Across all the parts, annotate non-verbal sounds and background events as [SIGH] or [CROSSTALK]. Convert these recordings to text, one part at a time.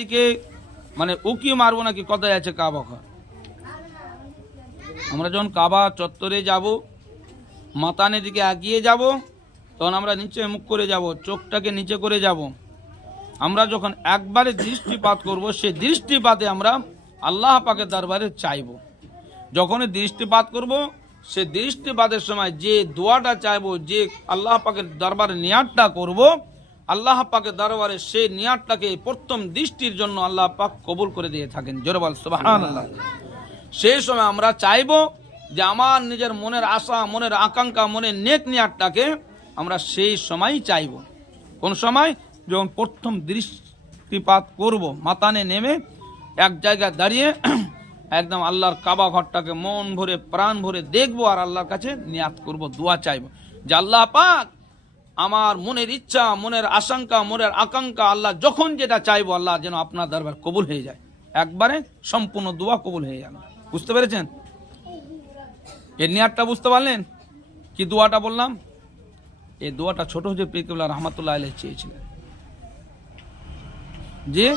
দিকে মানে উকি মারবো নাকি? কথায় আছে কাবা আমরা যখন কাবা চত্বরে যাব, মাতানের দিকে এগিয়ে যাব, তখন আমরা নিচে মুখ করে যাব, চোখটাকে নিচে করে যাব। আমরা যখন একবারে দৃষ্টিপাত করব সে দৃষ্টিপাতে আমরা আল্লাহ পাকের দরবারে চাইব। যখনই দৃষ্টিপাত করব সে দৃষ্টিপাতের সময় যে দোয়াটা চাইব, যে আল্লাহ পাকের দরবারে নিয়ারটা করব আল্লাহ পাকের দরবারে সে নিয়ারটাকে প্রথম দৃষ্টির জন্য আল্লাহ পাক কবুল করে দিয়ে থাকেন। জোরবাল বল, সুবহানাল্লাহ। সেই সময় আমরা চাইব যে আমার নিজের মনের আশা, মনের আকাঙ্ক্ষা, মনের নেক নিয়ারটাকে আমরা সেই সময়ই চাইব। কোন সময়? যখন প্রথম দৃষ্টিপাত করব, মাতানে নেমে এক জায়গায় দাঁড়িয়ে [CLEARS THROAT] একদম আল্লাহর কাবা ঘরটাকে মন ভরে, প্রাণ ভরে দেখব আর আল্লাহর কাছে নিয়াত করব, দোয়া চাইব। যে আল্লাহ পাক আমার মনের ইচ্ছা, মনের আশঙ্কা, মনের আকাঙ্ক্ষা, আল্লাহ যখন যেটা চাইব, আল্লাহ যেন আপনার দরবার কবুল হয়ে যায়। একবারে সম্পূর্ণ দোয়া কবুল হয়ে যাবে। বুঝতে পেরেছেন? এর নিয়ারটা বুঝতে পারলেন? কি দোয়াটা বললাম? এই দোয়াটা ছোট হচ্ছে পিকুল্লাহ রহমতুল্লাহ আলাই চেয়েছিলেন। যে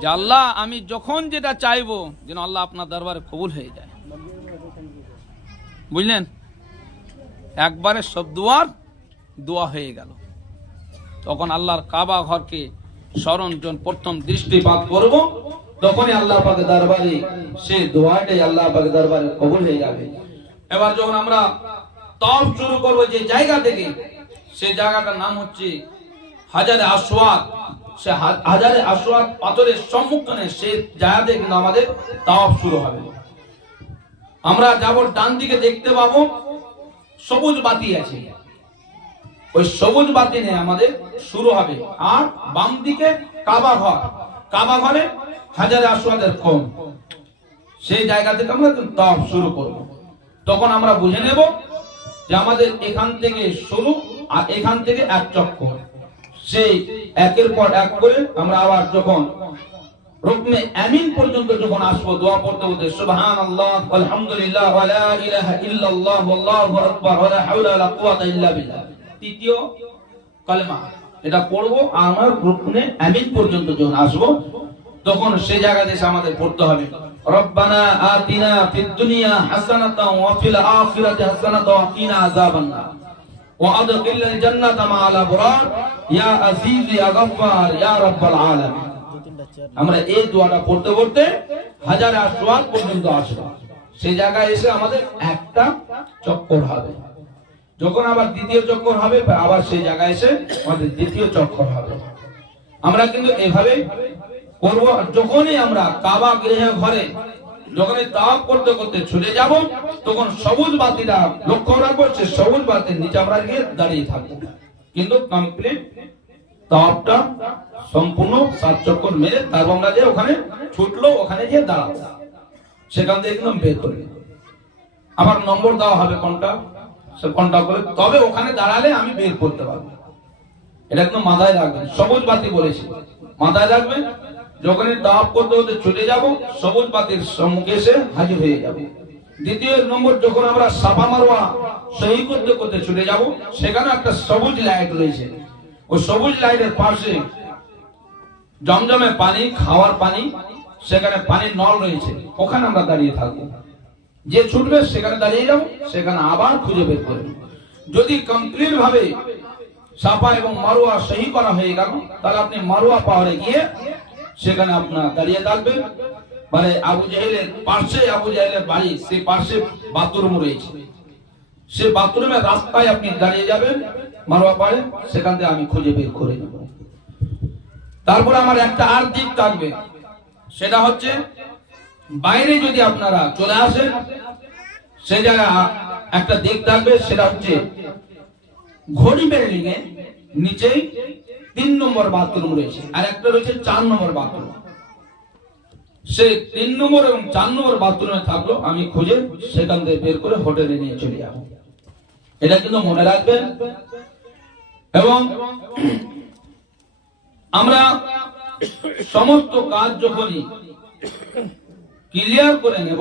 যে আল্লাহ আমি যখন যেটা চাইব, যেন আল্লাহ আপনার দরবারে কবুল হয়ে যায়। বুঝলেন? একবারে সব দোয়ার দোয়া হয়ে গেল। তখন আল্লাহর কাবা ঘরকে স্মরণ, যখন প্রথম দৃষ্টিপাত করব, তখনই আল্লাহ পাকে দরবারে সেই দোয়াটাই আল্লাহ পাকে দরবারে কবুল হয়ে যাবে। এবার যখন আমরা তফ শুরু করব যে জায়গা থেকে সেই জায়গাটার নাম হচ্ছে হাজারে আসওয়াদ। সে হাজারে আসওয়াদ পাথরের সম্মুখীনে সেই জায়গাতে কিন্তু আমাদের তাওয়াফ শুরু হবে। আমরা যাব ডান দিকে দেখতে পাবো, সবুজ বাতি আছে। ওই সবুজ বাতি নিয়ে আমাদের শুরু হবে। আর বাম দিকে কাবা ঘর। কাবা ঘরে হাজারে আসওয়াদের কম। সেই জায়গা থেকে আমরা তাওয়াফ শুরু করব। তখন আমরা বুঝে নেব যে আমাদের এখান থেকে শুরু আর এখান থেকে এক চক্কর। সেই একের পর এক করে আমরা আবার যখন রুকমে আমিন পর্যন্ত যখন আসব, দোয়া পড়তে বলতে সুবহানাল্লাহ, আলহামদুলিল্লাহ, ওয়া লা ইলাহা ইল্লাল্লাহ আল্লাহু আকবার, ওয়া লা তৃতীয় কলেমা। এটা পড়ব পর্যন্ত যখন আসব, তখন সে জায়গা দেশে আমাদের পড়তে হবে। রব্বানা আতিনা ফিদ দুনিয়া ওয়া ফিল আখিরাতি ওয়া কিনা জান্নাতা মা ইয়া আজিজ ইয়া গফফার, ইয়া রাব্বাল আলামিন। আমরা এই দোয়াটা পড়তে পড়তে হাজার আসওয়াত পর্যন্ত আসব। সেই জায়গায় এসে আমাদের একটা চক্কর হবে। যখন আবার দ্বিতীয় চক্কর হবে, আবার সেই জায়গায় এসে আমাদের দ্বিতীয় চক্কর হবে। আমরা কিন্তু এভাবে করব যখনই আমরা কাবা গৃহ ঘরে যখনই তাপ করতে করতে ছুটে যাব, তখন সবুজ বাতিটা লক্ষ্য রাখব, সে সবুজ বাতির নিচে আমরা গিয়ে দাঁড়িয়ে থাকব। কিন্তু কমপ্লিট তাপটা সম্পূর্ণ সাত চক্কর মেরে তারপর আমরা যে ওখানে ছুটলো, ওখানে গিয়ে দাঁড়াবো। সেখান থেকে একদম বের করে আবার নম্বর দেওয়া হবে কোনটা? সে কোনটা করে, তবে ওখানে দাঁড়ালে আমি বের করতে পারব। এটা একদম মাথায় রাখবেন। সবুজ বাতি বলেছি। মাথায় রাখবেন, যখনই তাপ করতে হতে চলে যাব, সবুজ বাতির সম্মুখে এসে হাজির হয়ে যাব। দ্বিতীয় নম্বর, যখন আমরা সাফা মারোয়া সহি করতে করতে চলে যাব, সেখানে একটা সবুজ লাইট রয়েছে। ওই সবুজ লাইটের পাশে জমজমে পানি, খাওয়ার পানি, সেখানে পানির নল রয়েছে। ওখানে আমরা দাঁড়িয়ে থাকব। যে ছুটবে সেখানে দাঁড়িয়ে যাব, সেখানে আবার খুঁজে বের করে যদি কমপ্লিট ভাবে সাফা এবং মারুয়া সহি করা হয়ে গেল, তাহলে আপনি মারুয়া পাহাড়ে গিয়ে সেখানে আপনার দাঁড়িয়ে থাকবেন। মানে আবু জাহেলের পাশে আবু জাহেলের বাড়ি, সেই পাশে বাথরুম রয়েছে। সে বাথরুমের রাস্তায় আপনি দাঁড়িয়ে যাবেন, মারুয়া পাহাড়ে, সেখান থেকে আমি খুঁজে বের করে নেব। তারপরে আমার একটা আর দিক থাকবে। সেটা হচ্ছে বাইরে যদি আপনারা চলে আসেন, সে জায়গায় একটা দিক থাকবে, সেটা হচ্ছে ঘড়ি বিল্ডিং এ নিচেই তিন নম্বর বাথরুম রয়েছে, আর একটা রয়েছে চার নম্বর বাথরুম সে তিন নম্বর এবং চার নম্বর বাথরুমে থাকল, আমি খুঁজে সেখান থেকে বের করে হোটেলে নিয়ে চলে যাব। এটা কিন্তু মনে রাখবেন। এবং আমরা সমস্ত কাজ যখনই ক্লিয়ার করে নেব।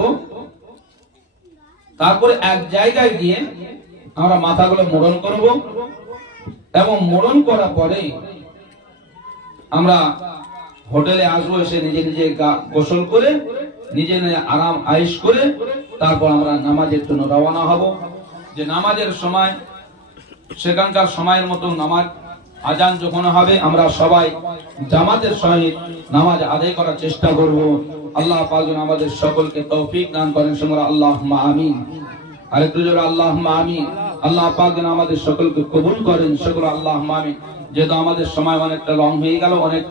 তারপরে এক জায়গায় গিয়ে আমরা মাথাগুলো মোড়ন করব এবং মোড়ন করার পরে আমরা হোটেলে আসব, এসে নিজে নিজে গোসল করে, নিজে নিজে আরাম, আয়েশ করে তারপর আমরা নামাজের জন্য রওনা হব। যে নামাজের সময়, সেখানকার সময়ের মতো নামাজ আজান যখন হবে, আমরা সবাই জামাতের সহিত নামাজ আদায় করার চেষ্টা করব। আল্লাহ পাকজন আমাদের সকলকে তৌফিক দান করেন সময় আল্লাহ আমিন। আরেকটু জোরে আল্লাহ আমিন। আল্লাহ পাকজন আমাদের সকলকে কবুল করেন সকল আল্লাহ আমিন। যেহেতু আমাদের সময় অনেকটা লং হয়ে গেল, অনেক